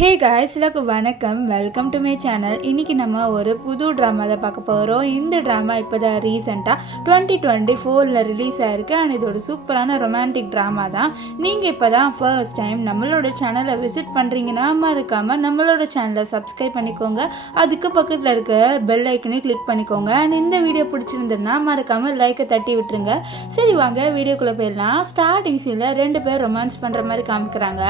Hey guys, எல்லாருக்கும் வணக்கம். Welcome to my channel. இன்றைக்கி நம்ம ஒரு புது ட்ராமா தான் பார்க்க போகிறோம். இந்த ட்ராமா இப்போ தான் ரீசெண்டாக 2024 ரிலீஸ் ஆகிருக்கு. அண்ட் இது ஒரு சூப்பரான ரொமான்டிக் ட்ராமா தான். நீங்கள் இப்போ தான் ஃபர்ஸ்ட் டைம் நம்மளோட சேனலை விசிட் பண்ணுறீங்கன்னா மறக்காமல் நம்மளோட சேனலை சப்ஸ்கிரைப் பண்ணிக்கோங்க. அதுக்கு பக்கத்தில் இருக்க பெல் ஐக்கனை கிளிக் பண்ணிக்கோங்க. அண்ட் இந்த வீடியோ பிடிச்சிருந்ததுன்னா மறக்காமல் லைக்கை தட்டி விட்டுருங்க. சரி வாங்க வீடியோக்குள்ளே போயிடலாம். ஸ்டார்டிங் சீனில் 2 பேர் ரொமான்ஸ் பண்ணுற மாதிரி காமிக்கிறாங்க.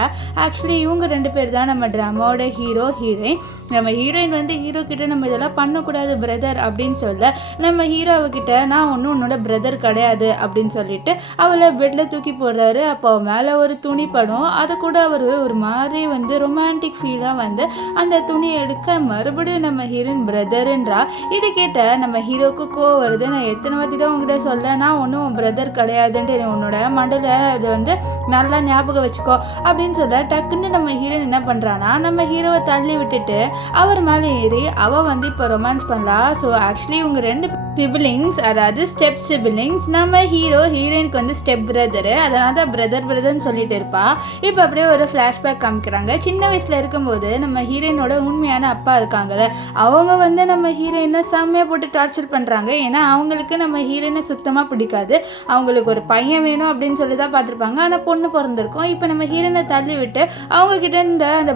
ஆக்சுவலி இவங்க 2 பேர் தான் நம்ம ட்ராமாவோட ஹீரோ ஹீரோயின். நம்ம ஹீரோயின் வந்து ஹீரோ கிட்ட நம்ம இதெல்லாம் பண்ணக்கூடாது பிரதர் அப்படின்னு சொல்ல, நம்ம ஹீரோவுக்கிட்ட நான் ஒன்றும் உன்னோட பிரதர் கிடையாது அப்படின்னு சொல்லிட்டு அவளை பெட்டில் தூக்கி போடுறாரு. அப்போ மேலே ஒரு துணி படம், அதை கூட அவர் ஒரு மாதிரி வந்து ரொமான்டிக் ஃபீலாக வந்து அந்த துணியை எடுக்க மறுபடியும் நம்ம ஹீரோயின் பிரதருன்றா. இது கேட்ட நம்ம ஹீரோக்கு கோவம் வருது. நான் எத்தனை வாட்டி தான் உங்ககிட்ட சொல்ல, நான் ஒன்றும் பிரதர் கிடையாதுன்ட்டு உன்னோட மண்டல அதை வந்து நல்லா ஞாபகம் வச்சுக்கோ அப்படின்னு சொல்ல, டக்குன்னு நம்ம ஹீரோயின் என்ன பண்ணுறான்னா நம்ம ஹீரோவை தள்ளி விட்டுட்டு அவர் மேலே ஏறி அவள் வந்து இப்போ ரொமான்ஸ் பண்ணலாம். ஸோ ஆக்சுவலி இவங்க 2 சிபிலிங்ஸ், அதாவது ஸ்டெப் சிபிலிங்ஸ். நம்ம ஹீரோ ஹீரோயினுக்கு வந்து ஸ்டெப் பிரதரு, அதனால தான் பிரதர்னு சொல்லிட்டு இருப்பா. இப்போ அப்படியே ஒரு ஃப்ளாஷ்பேக் காமிக்கிறாங்க. சின்ன வயசில் இருக்கும்போது நம்ம ஹீரோயினோட உண்மையான அப்பா இருக்காங்கல்ல, அவங்க வந்து நம்ம ஹீரோயினை செம்மையாக போட்டு டார்ச்சர் பண்ணுறாங்க. ஏன்னா அவங்களுக்கு நம்ம ஹீரோயினை சுத்தமாக பிடிக்காது. அவங்களுக்கு ஒரு பையன் வேணும் அப்படின்னு சொல்லி தான் பார்த்துருப்பாங்க. ஆனால் பொண்ணு பிறந்திருக்கும். இப்போ நம்ம ஹீரோயினை தள்ளி விட்டு அவங்கக்கிட்ட அந்த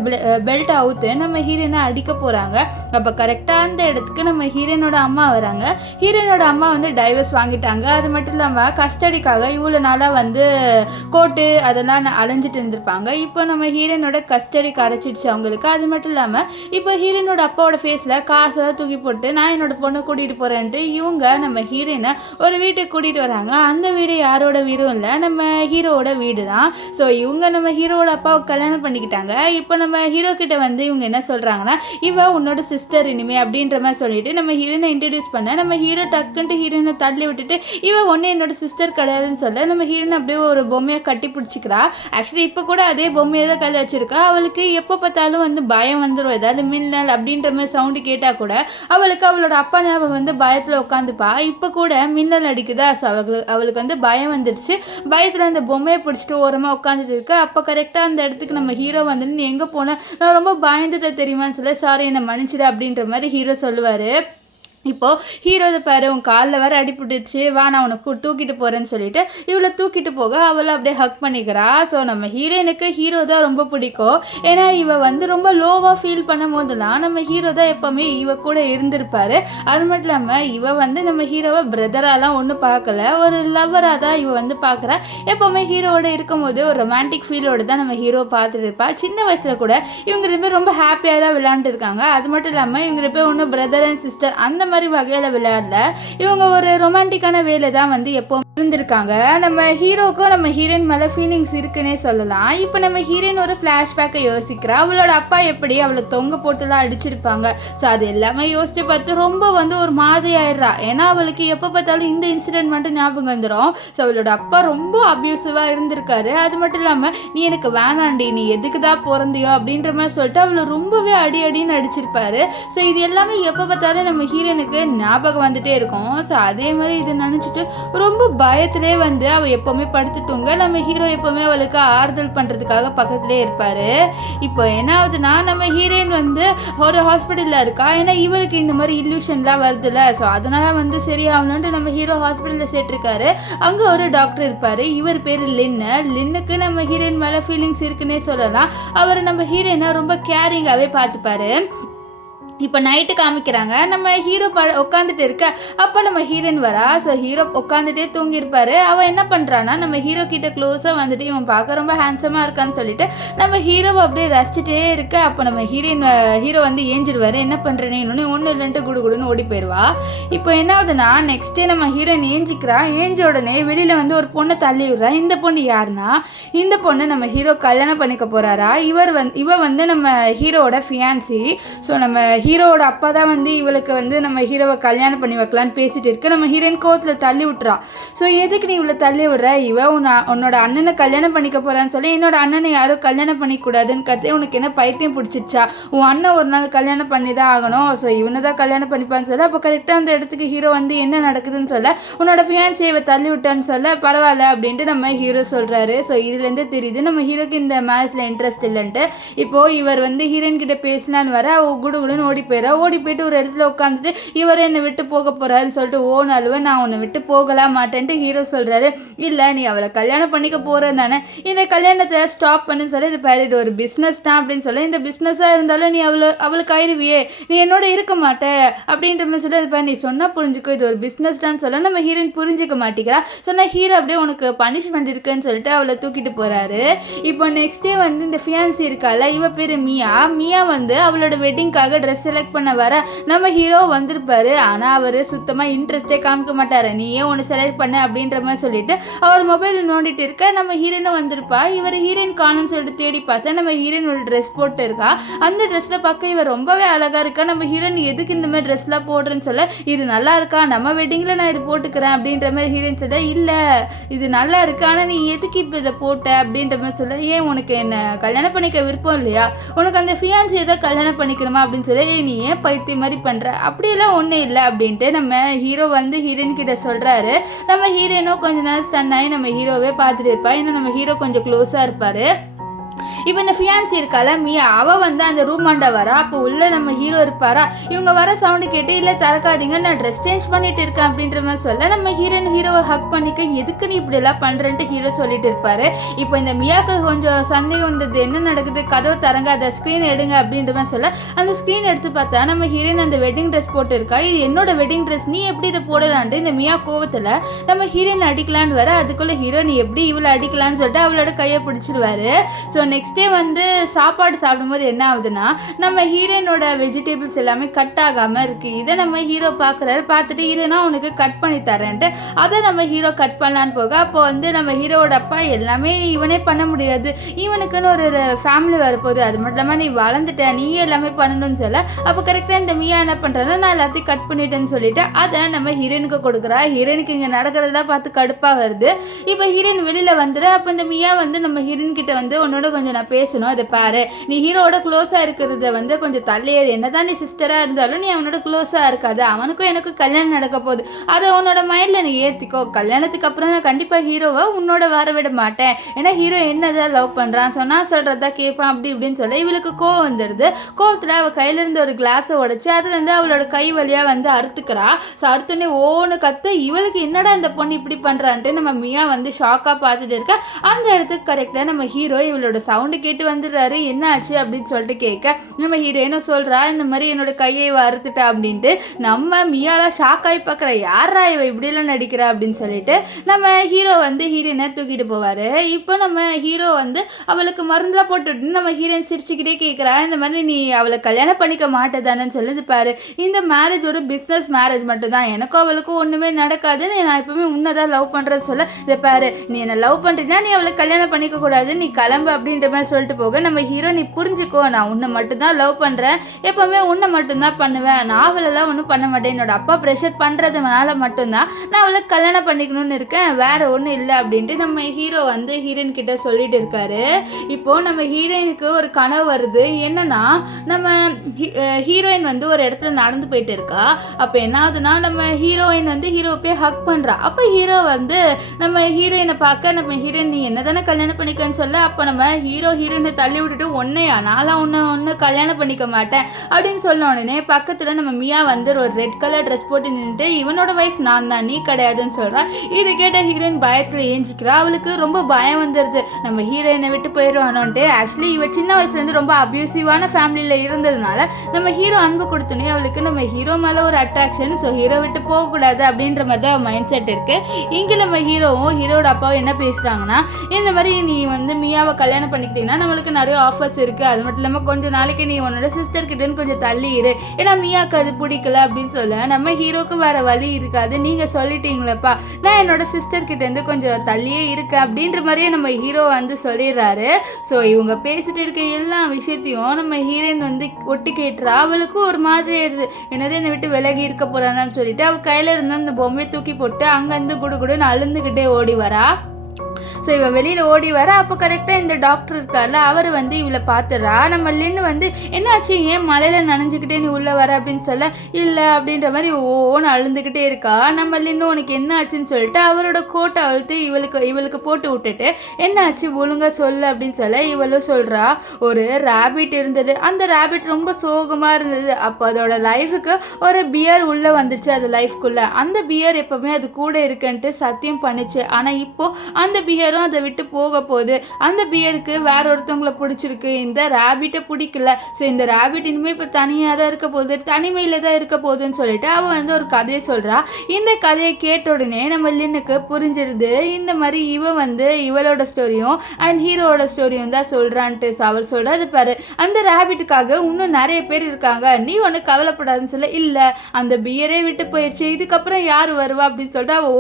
பெல்ட்டை அவுத்து நம்ம ஹீரோயினை அடிக்க போகிறாங்க. அப்போ கரெக்டாக அந்த இடத்துக்கு நம்ம ஹீரோயினோட அம்மா வராங்க. ஹீரோயினோட அம்மா வந்து டைவர்ஸ் வாங்கிட்டாங்க. அது மட்டும் இல்லாமல் கஸ்டடிக்காக இவ்வளோ நாளாக வந்து கோர்ட்டு அதெல்லாம் அலைஞ்சிட்டு இருந்திருப்பாங்க. இப்போ நம்ம ஹீரோயினோட கஸ்டடி கிடச்சிடுச்சு அவங்களுக்கு. அது மட்டும் இல்லாமல் இப்போ ஹீரோயினோட அப்பாவோட ஃபேஸில் காசெல்லாம் தூக்கி போட்டு நான் என்னோட பொண்ணை கூட்டிகிட்டு போகிறேன்ட்டு இவங்க நம்ம ஹீரோயினை ஒரு வீட்டுக்கு கூட்டிகிட்டு வராங்க. அந்த வீடு யாரோட வீடும் இல்லை, நம்ம ஹீரோவோட வீடு தான். ஸோ இவங்க நம்ம ஹீரோவோட அப்பாவை கல்யாணம் பண்ணிக்கிட்டாங்க. இப்போ நம்ம ஹீரோ கிட்ட வந்து இவங்க என்ன சொல்கிறாங்கன்னா, இவ உன்னோட சிஸ்டர் இனிமே அப்படின்ற மாதிரி சொல்லிட்டு நம்ம ஹீரோயினை இன்ட்ரடியூஸ் பண்ண, நம்ம ஹீரோ டக்குன்ட்டு ஹீரோயினை தள்ளி விட்டுட்டு இவ ஒன்று என்னோட சிஸ்டர் கிடையாதுன்னு சொல்ல, நம்ம ஹீரோயின் அப்படியே ஒரு பொம்மையை கட்டி பிடிச்சிக்கிறா. ஆக்சுவலி இப்போ கூட அதே பொம்மையை தான் கையில் வச்சிருக்கா. அவளுக்கு எப்போ பார்த்தாலும் வந்து பயம் வந்துடும். ஏதாவது மின்னல் அப்படின்ற மாதிரி சவுண்டு கேட்டால் கூட அவளுக்கு அவளோட அப்பா ஞாபகம் வந்து பயத்தில் உட்காந்துப்பா. இப்போ கூட மின்னல் அடிக்குதா, ஸோ அவளுக்கு வந்து பயம் வந்துடுச்சு. பயத்தில் அந்த பொம்மையை பிடிச்சிட்டு ஓரமாக உட்காந்துட்டு இருக்கு. அப்போ கரெக்டாக அந்த இடத்துக்கு நம்ம ஹீரோ வந்து நீ எங்கே போன, நான் ரொம்ப பயந்துட்டேன் தெரியுமான்னு சொல்ல, சாரி என்னை மன்னிச்சிடு அப்படின்ற மாதிரி ஹீரோ சொல்லுவார். இப்போது ஹீரோ பாரு உன் காலில் வேறு அடிபட்டுச்சு, வா நான் உனக்கு தூக்கிட்டு போகிறேன்னு சொல்லிட்டு இவளை தூக்கிட்டு போக அவளை அப்படியே ஹக் பண்ணிக்கிறா. ஸோ நம்ம ஹீரோயினுக்கு ஹீரோ தான் ரொம்ப பிடிக்கும். ஏன்னா இவ வந்து ரொம்ப லோவாக ஃபீல் பண்ணும் போதெல்லாம் நம்ம ஹீரோ தான் எப்போவுமே இவ கூட இருந்திருப்பார். அது மட்டும் இல்லாமல் இவ வந்து நம்ம ஹீரோவை பிரதராலாம் ஒன்றும் பார்க்கல, ஒரு லவ்வராக தான் இவ வந்து பார்க்குறா. எப்போவுமே ஹீரோவோட இருக்கும்போது ஒரு ரொமான்டிக் ஃபீலோடு தான் நம்ம ஹீரோ பார்த்துட்டு இருப்பா. சின்ன வயசில் கூட இவங்க 2 பேர் ரொம்ப ஹாப்பியாக தான் விளையாண்டுருக்காங்க. அது மட்டும் இல்லாமல் இவங்க 2 பேர் ஒன்றும் பிரதர் அண்ட் சிஸ்டர் அந்த மாதிரி வகையில் விளையாடல. இவங்க ஒரு ரொமான்டிக்கான வேலை தான் வந்து எப்போ இருந்திருக்காங்க. நம்ம ஹீரோக்கும் நம்ம ஹீரோயின் மேலே ஃபீலிங்ஸ் இருக்குன்னே சொல்லலாம். இப்போ நம்ம ஹீரோயின் ஒரு ஃப்ளாஷ்பேக்கை யோசிக்கிறா. அவளோட அப்பா எப்படி அவளை தொங்க போட்டுலாம் அடிச்சிருப்பாங்க. ஸோ அது எல்லாமே யோசிச்சு பார்த்து ரொம்ப வந்து ஒரு மாதிரி ஆயிடுறா. ஏன்னா அவளுக்கு எப்போ பார்த்தாலும் இந்த இன்சிடென்ட் மட்டும் ஞாபகம் வந்துடும். ஸோ அவளோட அப்பா ரொம்ப அப்யூசிவாக இருந்திருக்காரு. அது மட்டும் இல்லாமல் நீ எனக்கு வேணாண்டி, நீ எதுக்கு தான் பிறந்தியோ அப்படின்ற மாதிரி சொல்லிட்டு அவளை ரொம்பவே அடின்னு அடிச்சிருப்பாரு. ஸோ இது எல்லாமே எப்போ பார்த்தாலும் நம்ம ஹீரோனுக்கு ஞாபகம் வந்துட்டே இருக்கும். ஸோ அதே மாதிரி இதை நினச்சிட்டு ரொம்ப பயத்திலே வந்து அவள் எப்போவுமே படுத்து தூங்க, நம்ம ஹீரோ எப்போவுமே அவளுக்கு ஆறுதல் பண்ணுறதுக்காக பக்கத்துலேயே இருப்பார். இப்போ என்ன ஆகுதுன்னா நம்ம ஹீரோயின் வந்து ஒரு ஹாஸ்பிட்டலில் இருக்கா. ஏன்னா இவருக்கு இந்த மாதிரி இல்யூஷன்லாம் வருதுல்ல, ஸோ அதனால் வந்து சரியாகணுன்ட்டு நம்ம ஹீரோ ஹாஸ்பிட்டலில் சேர்த்துருக்காரு. அங்கே ஒரு டாக்டர் இருப்பார். இவர் பேர் லின்னுக்கு நம்ம ஹீரோயின் மேலே ஃபீலிங்ஸ் இருக்குன்னே சொல்லலாம். அவர் நம்ம ஹீரோயினை ரொம்ப கேரிங்காகவே பார்த்துப்பாரு. இப்போ நைட்டு காமிக்கிறாங்க. நம்ம ஹீரோ உட்காந்துட்டு இருக்க, அப்போ நம்ம ஹீரோயின் வரா. ஸோ ஹீரோ உட்காந்துட்டே தூங்கியிருப்பாரு. அவன் என்ன பண்ணுறான்னா நம்ம ஹீரோ கிட்ட க்ளோஸாக வந்துட்டு இவன் பார்க்க ரொம்ப ஹேண்ட்ஸமாக இருக்கான்னு சொல்லிட்டு நம்ம ஹீரோவை அப்படியே ரசிச்சுட்டே இருக்க. அப்போ நம்ம ஹீரோ வந்து ஏஞ்சிருவார். என்ன பண்ணுறேன்னு இன்னொன்று ஒன்றும் இல்லைன்ட்டு குடுன்னு ஓடி போயிடுவா. இப்போ என்ன ஆகுதுன்னா நெக்ஸ்ட்டே நம்ம ஹீரோயின் ஏஞ்சிக்கிறா. ஏஞ்ச உடனே வெளியில் வந்து ஒரு பொண்ணை தள்ளி விடுறா. இந்த பொண்ணு யாருன்னா, இந்த பொண்ணு நம்ம ஹீரோ கல்யாணம் பண்ணிக்க போகிறாரா. இவ வந்து நம்ம ஹீரோவோட ஃபியான்சி. ஸோ நம்ம ஹீரோவோட அப்பா தான் வந்து இவளுக்கு வந்து நம்ம ஹீரோவை கல்யாணம் பண்ணி வைக்கலான்னு பேசிட்டு இருக்கு. நம்ம ஹீரோயின் கோவத்தில் தள்ளி விட்டுறா. ஸோ எதுக்கு நீ இவ்வளோ தள்ளி விடுற, உன்னோட அண்ணனை கல்யாணம் பண்ணிக்க போறான்னு சொல்லி என்னோட அண்ணனை யாரும் கல்யாணம் பண்ணிக்கூடாதுன்னு கற்று உனக்கு என்ன பைத்தியம் பிடிச்சிருச்சா, உன் அண்ணன் ஒரு நாள் கல்யாணம் பண்ணி தான் ஆகணும், ஸோ இவனை தான் கல்யாணம் பண்ணிப்பான்னு சொல்ல. அப்போ கரெக்டாக அந்த இடத்துக்கு ஹீரோ வந்து என்ன நடக்குதுன்னு சொல்ல, உன்னோட ஃபியான்சியை தள்ளி விட்டான்னு சொல்ல, பரவாயில்ல அப்படின்ட்டு நம்ம ஹீரோ சொல்கிறாரு. ஸோ இதுலேருந்து தெரியுது நம்ம ஹீரோக்கு இந்த மேரேஜில் இன்ட்ரெஸ்ட் இல்லைன்ட்டு. இப்போது இவர் வந்து ஹீரோயின் கிட்ட பேசலான்னு வர அவ குடுகுடுன்னு ஓடி போயிட்டு ஒரு இடத்துல உட்காந்துட்டு இவர் என்னை விட்டு போக போகிறாருன்னு சொல்லிட்டு ஓனாலுவன் நான் உன்னை விட்டு போகலாம் மாட்டேன்ட்டு ஹீரோ சொல்கிறாரு. இல்லை நீ அவளை கல்யாணம் பண்ணிக்க போகிறது தானே, இந்த கல்யாணத்தை ஸ்டாப் பண்ணுன்னு சொல்லி இது பேரிட்டு ஒரு பிஸ்னஸ் தான் அப்படின்னு சொல்ல, இந்த பிஸ்னஸாக இருந்தாலும் நீ அவளுக்கு ஆயிடுவியே, நீ என்னோட இருக்க மாட்டே அப்படின்ற மாதிரி சொல்லி அது நீ சொன்னால் புரிஞ்சுக்கோ, இது ஒரு பிஸ்னஸ் தான் சொல்ல நம்ம ஹீரோயின் புரிஞ்சிக்க மாட்டேங்கிறா. சொன்னால் ஹீரோ அப்படியே உனக்கு பனிஷ்மெண்ட் இருக்குன்னு சொல்லிட்டு அவளை தூக்கிட்டு போகிறாரு. இப்போ நெக்ஸ்ட் டே வந்து இந்த ஃபியான்சி இருக்கால, இவ பேர் மியா வந்து அவளோட வெட்டிங்காக ட்ரெஸ் செலக்ட் பண்ண வர நம்ம ஹீரோ வந்திருப்பாரு. ஆனால் அவர் சுத்தமாக இன்ட்ரெஸ்டே காமிக்க மாட்டார். நீ ஏன் ஒன்று செலக்ட் பண்ண அப்படின்ற மாதிரி சொல்லிட்டு அவரோட மொபைலில் நோண்டிட்டு இருக்க. நம்ம ஹீரோயினும் வந்திருப்பா. இவர் ஹீரோயின் காணுன்னு சொல்லிட்டு தேடி பார்த்தா நம்ம ஹீரோயின் ஒரு ட்ரெஸ் போட்டு இருக்கா. அந்த ட்ரெஸ்ஸில் பார்க்க இவர் ரொம்பவே அழகாக இருக்கா. நம்ம ஹீரோயின் எதுக்கு இந்த மாதிரி ட்ரெஸ்லாம் போடுறேன்னு சொல்ல, இது நல்லா இருக்கா, நம்ம வெட்டிங்கில் நான் இது போட்டுக்கிறேன் அப்படின்ற மாதிரி ஹீரோயின் சொல்ல, இல்லை இது நல்லா இருக்கு, ஆனால் நீ எதுக்கு இப்போ இதை போட்ட அப்படின்ற மாதிரி சொல்ல, ஏன் உனக்கு என்ன கல்யாணம் பண்ணிக்க விருப்பம் இல்லையா, உனக்கு அந்த ஃபியான்சியை தான் கல்யாணம் பண்ணிக்கணுமா அப்படின்னு சொல்ல, நீ ஏன் பைத்தியம் மாதிரி பண்ணுற, அப்படியெல்லாம் ஒன்றும் இல்லை அப்படின்ட்டு நம்ம ஹீரோ வந்து ஹீரோயின் கிட்ட சொல்கிறாரு. நம்ம ஹீரோயினும் கொஞ்ச நேரம் ஸ்டன் ஆகி நம்ம ஹீரோவே பார்த்துட்டு இருப்பா. ஏன்னா நம்ம ஹீரோ கொஞ்சம் க்ளோஸாக இருப்பார். இப்போ இந்த ஃபியான்சி இருக்கால மியா, அவள் வந்து அந்த ரூம் ஆண்ட வரா. அப்போ உள்ள நம்ம ஹீரோ இருப்பாரா. இவங்க வர சவுண்டு கேட்டு இல்லை திறக்காதீங்க நான் ட்ரெஸ் சேஞ்ச் பண்ணிட்டு இருக்கேன் அப்படின்ற மாதிரி சொல்ல, நம்ம ஹீரோவை ஹக் பண்ணிக்க, எதுக்கு நீ இப்படி எல்லாம் பண்றேன்ட்டு ஹீரோ சொல்லிட்டு இருப்பாரு. இப்போ இந்த மியாவுக்கு கொஞ்சம் சந்தேகம் வந்தது, என்ன நடக்குது, கதவு தரங்காத, ஸ்க்ரீன் எடுங்க அப்படின்ற மாதிரி சொல்ல, அந்த ஸ்க்ரீன் எடுத்து பார்த்தா நம்ம ஹீரோயின் அந்த வெட்டிங் ட்ரெஸ் போட்டு இருக்கா. இது என்னோட வெட்டிங் ட்ரெஸ், நீ எப்படி இதை போடலான்ட்டு இந்த மியா கோவத்தில் நம்ம ஹீரோயின் அடிக்கலான்னு வர, அதுக்குள்ள ஹீரோ நீ எப்படி இவளை அடிக்கலான்னு சொல்லிட்டு அவளோட கையை பிடிச்சிருவாரு. ஸோ நெக்ஸ்ட் டே வந்து சாப்பாடு சாப்பிடும்போது என்ன ஆகுதுன்னா நம்ம ஹீரோயினோட வெஜிடபிள்ஸ் எல்லாமே கட் ஆகாமல் இருக்குது. இதை நம்ம ஹீரோ பார்க்குறாரு. பார்த்துட்டு ஹீரோனா உனக்கு கட் பண்ணி தரேன்ட்டு அதை நம்ம ஹீரோ கட் பண்ணலான்னு போக, அப்போ வந்து நம்ம ஹீரோவோட அப்பா எல்லாமே இவனே பண்ண முடியாது, இவனுக்குன்னு ஒரு ஃபேமிலி வரப்போகுது, அது மட்டும் இல்லாமல் நீ வளர்ந்துட்ட, நீ எல்லாமே பண்ணணும்னு சொல்ல, அப்போ கரெக்டாக இந்த மியா என்ன பண்ணுறான்னா நான் எல்லாத்தையும் கட் பண்ணிட்டேன்னு சொல்லிட்டு அதை நம்ம ஹீரோயினுக்கு கொடுக்குறா. ஹீரோயினுக்கு இங்கே நடக்கிறதெல்லாம் பார்த்து கடுப்பாக வருது. இப்போ ஹீரோயின் வெளியில் வந்துடு. அப்போ இந்த மியா வந்து நம்ம ஹீரோயின் கிட்ட வந்து உன்னோட கொஞ்சம் நான் பேசணும், அதை பாரு, நீ ஹீரோட க்ளோஸாக இருக்கிறத வந்து கொஞ்சம் தள்ளியே, என்னதான் நீ சிஸ்டராக இருந்தாலும் நீ அவனோட க்ளோஸாக இருக்காது, அவனுக்கும் எனக்கும் கல்யாணம் நடக்க போகுது, அதை உன்னோட மைண்டில் நீ ஏற்றிக்கோ, கல்யாணத்துக்கு அப்புறம் நான் கண்டிப்பாக ஹீரோவை உன்னோட வர விட மாட்டேன், ஏன்னா ஹீரோ என்னதான் லவ் பண்ணுறான் சொன்னால் சொல்கிறதா கேட்பான் அப்படி இப்படின்னு சொல்ல இவளுக்கு கோவம் வந்துடுது. கோவத்தில் அவள் கையிலேருந்து ஒரு கிளாஸை உடைச்சி அதுலேருந்து அவளோட கை வழியாக வந்து அறுத்துக்கிறா. ஸோ அறுத்துனே ஓன்னு கற்று இவளுக்கு என்னடா இந்த பொண்ணு இப்படி பண்ணுறான்ட்டு நம்ம மியா வந்து ஷாக்காக பார்த்துட்டு இருக்கா. அந்த இடத்துக்கு கரெக்டாக நம்ம ஹீரோ இவளோட சவுண்டு கேட்டு வந்துடுறாரு. என்ன ஆச்சு அப்படின்னு சொல்லிட்டு கேட்க நம்ம ஹீரோயினும் சொல்கிறா இந்த மாதிரி என்னோட கையை அறுத்துட்டா அப்படின்ட்டு. நம்ம மியாலாம் ஷாக் ஆகி பார்க்குற, யாரா இவ இப்படியெல்லாம் நடிக்கிறா அப்படின்னு சொல்லிட்டு நம்ம ஹீரோ வந்து ஹீரோயினை தூக்கிட்டு போவார். இப்போ நம்ம ஹீரோ வந்து அவளுக்கு மருந்துலாம் போட்டுட்டு நம்ம ஹீரோயின் சிரிச்சுக்கிட்டே கேட்குறா இந்த மாதிரி நீ அவளை கல்யாணம் பண்ணிக்க மாட்டேதானு சொல்லுது பாரு, இந்த மேரேஜ் ஒரு பிஸ்னஸ் மேரேஜ் மட்டும்தான், எனக்கும் அவளுக்கும் ஒன்றுமே நடக்காது, நான் எப்பவுமே உன்னதான் லவ் பண்ணுறது சொல்ல, இதை பாரு நீ என்னை லவ் பண்ணுறீன்னா நீ அவளை கல்யாணம் பண்ணிக்க கூடாது, நீ கிளம்பு அப்படின்ற மாதிரி சொல்லிட்டு போக நம்ம ஹீரோ நீ புரிஞ்சுக்கோ, நான் உன்னை மட்டும்தான் லவ் பண்ணுறேன், எப்போவுமே உன்னை மட்டும்தான் பண்ணுவேன், நான் அவளெல்லாம் ஒன்றும் பண்ண மாட்டேன், என்னோட அப்பா ப்ரெஷர் பண்ணுறதுனால மட்டும்தான் நான் அவளை கல்யாணம் பண்ணிக்கணும்னு இருக்கேன், வேற ஒன்றும் இல்லை அப்படின்ட்டு நம்ம ஹீரோ வந்து ஹீரோயின் கிட்ட சொல்லிட்டு இருக்காரு. இப்போது நம்ம ஹீரோயினுக்கு ஒரு கனவு வருது. என்னன்னா நம்ம ஹீரோயின் வந்து ஒரு இடத்துல நடந்து போயிட்டு இருக்கா. அப்போ என்ன ஆகுதுன்னா நம்ம ஹீரோயின் வந்து ஹீரோ போய் ஹக் பண்ணுறா. அப்போ ஹீரோ வந்து நம்ம ஹீரோயினை பார்க்க நம்ம ஹீரோயின் நீ என்ன தானே கல்யாணம் பண்ணிக்கன்னு சொல்ல, அப்போ நம்ம ஹீரோயினை தள்ளி விட்டுட்டு ஒன்னையா நான்லாம் ஒன்று கல்யாணம் பண்ணிக்க மாட்டேன் அப்படின்னு சொன்ன உடனே பக்கத்தில் நம்ம மியா வந்து ஒரு ரெட் கலர் ட்ரெஸ் போட்டு நின்றுட்டு இவனோட ஒய்ஃப் நான் தான் நீ கிடையாதுன்னு சொல்கிறா. இதை கேட்ட ஹீரோயின் பயத்தில் ஏஞ்சிக்கிறா. அவளுக்கு ரொம்ப பயம் வந்துடுது, நம்ம ஹீரோயினை விட்டு போயிடுவானோன்ட்டு. ஆக்சுவலி இவ சின்ன வயசுலேருந்து ரொம்ப அப்யூசிவான ஃபேமிலியில் இருந்ததுனால நம்ம ஹீரோ அன்பு கொடுத்தோன்னே அவளுக்கு நம்ம ஹீரோ மேலே ஒரு அட்ராக்ஷன், ஸோ ஹீரோ விட்டு போகக்கூடாது அப்படின்ற மாதிரி தான் மைண்ட் செட் இருக்குது. இங்கே நம்ம ஹீரோவும் ஹீரோட அப்பாவும் என்ன பேசுகிறாங்கன்னா இந்த மாதிரி நீ வந்து மியாவை கல்யாணம் பண்ணிக்கிட்டு பார்த்தீங்கன்னா நம்மளுக்கு நிறைய ஆஃபர்ஸ் இருக்குது. அது மட்டும் இல்லாமல் கொஞ்சம் நாளைக்கு நீ உன்னோட சிஸ்டர் கிட்டேன்னு கொஞ்சம் தள்ளி இரு, ஏன்னா மியாவுக்கு அது பிடிக்கல அப்படின்னு சொல்ல நம்ம ஹீரோக்கு வேற வழி இருக்காது. நீங்கள் சொல்லிட்டீங்களப்பா, நான் என்னோட சிஸ்டர் கிட்டேருந்து கொஞ்சம் தள்ளியே இருக்கேன் அப்படின்ற மாதிரியே நம்ம ஹீரோ வந்து சொல்லிடுறாரு. ஸோ இவங்க பேசிட்டு இருக்க எல்லா விஷயத்தையும் நம்ம ஹீரோயின் வந்து ஒட்டு கேட்டுறா. அவளுக்கும் ஒரு மாதிரி ஆயிடுது, என்னது என்னை விட்டு விலகி இருக்க போறான்னு சொல்லிட்டு அவள் கையில் இருந்த அந்த பொம்மையை தூக்கி போட்டு அங்கேருந்து குடுகுடுன்னு அழுந்துக்கிட்டே ஓடி வரா. ஸோ இவன் வெளியில் ஓடி வர அப்போ கரெக்டாக இந்த டாக்டர் இருக்கார்ல, அவர் வந்து இவளை பார்த்துடுறா. நம்ம லின்னு வந்து என்னாச்சு, ஏன் மலையில் நனைஞ்சிக்கிட்டே நீ உள்ளே வர அப்படின்னு சொல்ல, இல்லை அப்படின்ற மாதிரி ஓன்னு அழுந்துக்கிட்டே இருக்கா. நம்ம லின்னு உனக்கு என்ன ஆச்சுன்னு சொல்லிட்டு அவரோட கோட்டை அழுத்து இவளுக்கு போட்டு விட்டுட்டு என்னாச்சு ஒழுங்காக சொல்லு அப்படின்னு சொல்ல இவளும் சொல்கிறா. ஒரு ரேபிட் இருந்தது, அந்த ரேபிட் ரொம்ப சோகமாக இருந்தது. அப்போ அதோட லைஃபுக்கு ஒரு பியர் உள்ளே வந்துச்சு அது லைஃப்குள்ளே. அந்த பியர் எப்போவுமே அது கூட இருக்குன்ட்டு சத்தியம் பண்ணிச்சு. ஆனால் இப்போது அந்த பியரும் அதை விட்டு போக போகுது. அந்த பியருக்கு வேற ஒருத்தவங்களை பிடிச்சிருக்கு, இந்த ரேபிட்டை பிடிக்கல. ஸோ இந்த ரேபிட் இனிமேல் இப்போ தனியாக தான் இருக்க போகுது, தனிமையில் தான் இருக்க போகுதுன்னு சொல்லிட்டு அவள் வந்து ஒரு கதையை சொல்கிறா. இந்த கதையை கேட்ட உடனே நம்ம லின்னுக்கு புரிஞ்சிருது, இந்த மாதிரி இவன் வந்து இவளோட ஸ்டோரியும் அண்ட் ஹீரோவோட ஸ்டோரியும் தான் சொல்கிறான்ட்டு. ஸோ அவர் சொல்கிறது பாரு, அந்த ரேபிட்டுக்காக இன்னும் நிறைய பேர் இருக்காங்க, நீ ஒன்று கவலைப்படாதுன்னு சொல்ல, இல்லை அந்த பியரே விட்டு போயிடுச்சு, இதுக்கப்புறம் யார் வருவா அப்படின்னு சொல்லிட்டு அவள்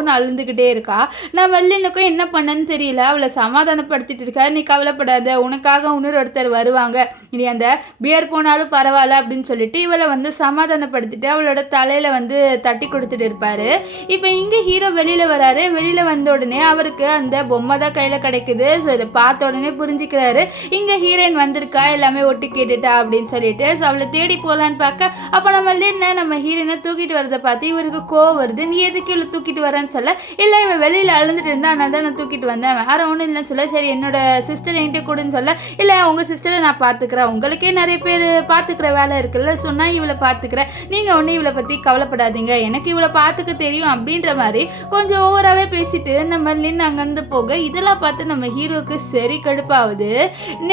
ஓன்னு அழுந்துக்கிட்டே இருக்கா. நம்ம லின்னுக்கும் என்ன பண்ணன்னு தெரியல. அவளை சமாதானப்படுத்திட்டு இருக்கா. நீ கவலைப்படாத, உனக்காக இன்னொரு ஒருத்தர் வருவாங்க, நீ அந்த பியர் போனாலும் பரவாயில்ல அப்படின்னு சொல்லிட்டு இவளை வந்து சமாதானப்படுத்திட்டு அவளோட தலையில வந்து தட்டி கொடுத்துட்டு இருப்பாரு. இப்போ இங்கே ஹீரோ வெளியில வராரு. வெளியில வந்த உடனே அவருக்கு அந்த பொம்மை தான் கையில கிடைக்குது. ஸோ இதை பார்த்த உடனே புரிஞ்சுக்கிறாரு, இங்க ஹீரோயின் வந்திருக்கா, எல்லாமே ஒட்டி கேட்டுட்டா அப்படின்னு சொல்லிட்டு. ஸோ அவளை தேடி போகலான்னு பார்க்க அப்போ நம்ம லின்ன நம்ம ஹீரோயினை தூக்கிட்டு வரதை பார்த்து இவருக்கு கோவம் வருது. நீ எதுக்கு இவளை தூக்கிட்டு வரேன்னு சொல்ல, இல்லை இவன் வெளியில அழுந்துட்டு இருந்தா நான் தான் தூக்கிட்டு வந்தேன், வேற ஒன்றும் இல்லைன்னு சொல்ல. சரி என்னோட சிஸ்டர் என்கிட்ட கூடன்னு சொல்ல, இல்லை உங்கள் சிஸ்டரை நான் பார்த்துக்கிறேன், உங்களுக்கே நிறைய பேர் பார்த்துக்கிற வேலை இருக்குல்ல, சொன்னால் இவளை பார்த்துக்கிறேன், நீங்கள் ஒன்றும் இவளை பற்றி கவலைப்படாதீங்க, எனக்கு இவளை பார்த்துக்க தெரியும் அப்படின்ற மாதிரி கொஞ்சம் ஓவராகவே பேசிட்டு நம்ம லின் அங்கேருந்து போக இதெல்லாம் பார்த்து நம்ம ஹீரோக்கு சரி கடுப்பாகுது.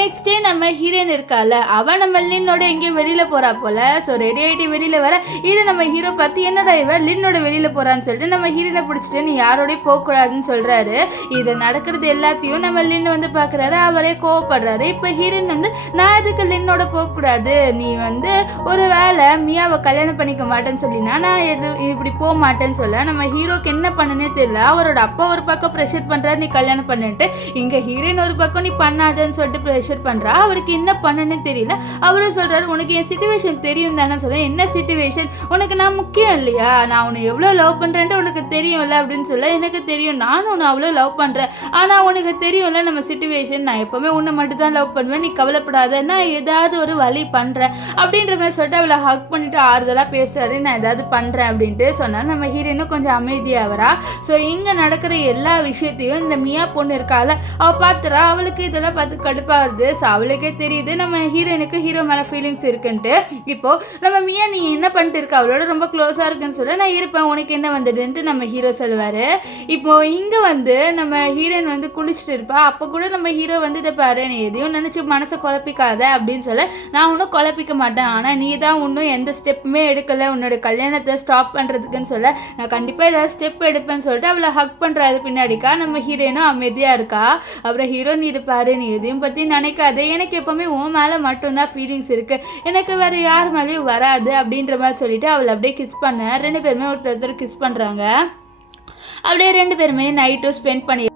நெக்ஸ்ட் டே நம்ம ஹீரோயின் இருக்கால, அவன் நம்ம லின்னோட எங்கேயும் வெளியில் போகிறா போல. ஸோ ரெடி ஆகிட்டு வெளியில் வர இது நம்ம ஹீரோ பார்த்து என்னடா இவன் லின்னோட வெளியில் போகிறான்னு சொல்லிட்டு நம்ம ஹீரோனை பிடிச்சிட்டு நீ யாரோடய போகக்கூடாதுன்னு சொல்கிறாரு. இது நடக்கிறது எல்லாத்தையும் நம்ம லின்னு வந்து பார்க்குறாரு. அவரே கோவப்படுறாரு. இப்போ ஹீரோயின் வந்து நான் எதுக்கு லின்னோட போகக்கூடாது, நீ வந்து ஒரு வேளை மியாவை கல்யாணம் பண்ணிக்க மாட்டேன்னு சொல்லினா நான் இப்படி போக மாட்டேன்னு சொல்ல நம்ம ஹீரோக்கு என்ன பண்ணுன்னே தெரியல. அவரோட அப்பா ஒரு பக்கம் ப்ரெஷர் பண்ணுறாரு, நீ கல்யாணம் பண்ணிட்டு, இங்கே ஹீரோயின் ஒரு பக்கம் நீ பண்ணாதன்னு சொல்லிட்டு ப்ரெஷர் பண்ணுறா. அவருக்கு என்ன பண்ணுன்னே தெரியல. அவரும் சொல்கிறாரு, உனக்கு என் சிச்சுவேஷன் தெரியும் தானே சொல்ல, என்ன சிச்சுவேஷன், உனக்கு நான் முக்கியம் இல்லையா, நான் உன்னை எவ்வளோ லவ் பண்ணுறேன்ட்டு உனக்கு தெரியும்ல அப்படின்னு சொல்ல, எனக்கு தெரியும், நானும் உன்னை அவ்வளோ லவ் பண்ணுறேன், ஆனால் உனக்கு தெரியும்ல நம்ம சிச்சுவேஷன், நான் எப்போவுமே உன்னை மட்டும் தான் லவ் பண்ணுவேன், நீ கவலைப்படாத, நான் ஏதாவது ஒரு வழி பண்ணுறேன் அப்படின்ற மாதிரி சொல்லிட்டு அவளை ஹக் பண்ணிட்டு ஆறுதலாக பேசுறாரு. நான் ஏதாவது பண்ணுறேன் அப்படின்ட்டு சொன்னால் நம்ம ஹீரோயினும் கொஞ்சம் அமைதியாக வரா. ஸோ இங்கே நடக்கிற எல்லா விஷயத்தையும் இந்த மியா பொண்ணு இருக்கால அவள் பார்த்துறா. அவளுக்கு இதெல்லாம் பார்த்து கடுப்பாகுது. ஸோ அவளுக்கே தெரியுது நம்ம ஹீரோயினுக்கு ஹீரோ மேலே ஃபீலிங்ஸ் இருக்குன்ட்டு. இப்போது நம்ம மியா நீ என்ன பண்ணிட்டு இருக்க, அவளோட ரொம்ப க்ளோஸாக இருக்குன்னு சொல்ல, நான் இருப்பேன், உனக்கு என்ன வந்ததுன்ட்டு நம்ம ஹீரோ சொல்லுவார். இப்போது இங்கே வந்து நம்ம ஹீரோயின் வந்து குளிச்சுட்டு இருப்பா. அப்போ கூட நம்ம ஹீரோ வந்து இதை பாரு, நீ எதையும் நினச்சி மனசை குழப்பிக்காத அப்படின்னு சொல்ல, நான் ஒன்றும் குழப்பிக்க மாட்டேன், ஆனால் நீ தான் இன்னும் எந்த ஸ்டெப்புமே எடுக்கலை உன்னோட கல்யாணத்தை ஸ்டாப் பண்ணுறதுக்குன்னு சொல்ல, நான் கண்டிப்பாக ஏதாவது ஸ்டெப் எடுப்பேன்னு சொல்லிட்டு அவளை ஹக் பண்ணுறாரு பின்னாடிக்கா. நம்ம ஹீரோயினும் அமைதியாக இருக்கா. அப்புறம் ஹீரோ நீ இது பாரு, நீ எதையும் பற்றி நினைக்காத, எனக்கு எப்போவுமே உன் மேலே மட்டும்தான் ஃபீலிங்ஸ் இருக்குது, எனக்கு வேறு யார் மேலேயும் வராது அப்படின்ற மாதிரி சொல்லிட்டு அவளை அப்படியே கிஸ் பண்ண. ரெண்டு பேருமே ஒருத்தர் கிஸ் பண்ணுறாங்க. அப்படியே ரெண்டு பேருமே நைட்டும் ஸ்பெண்ட் பண்ணி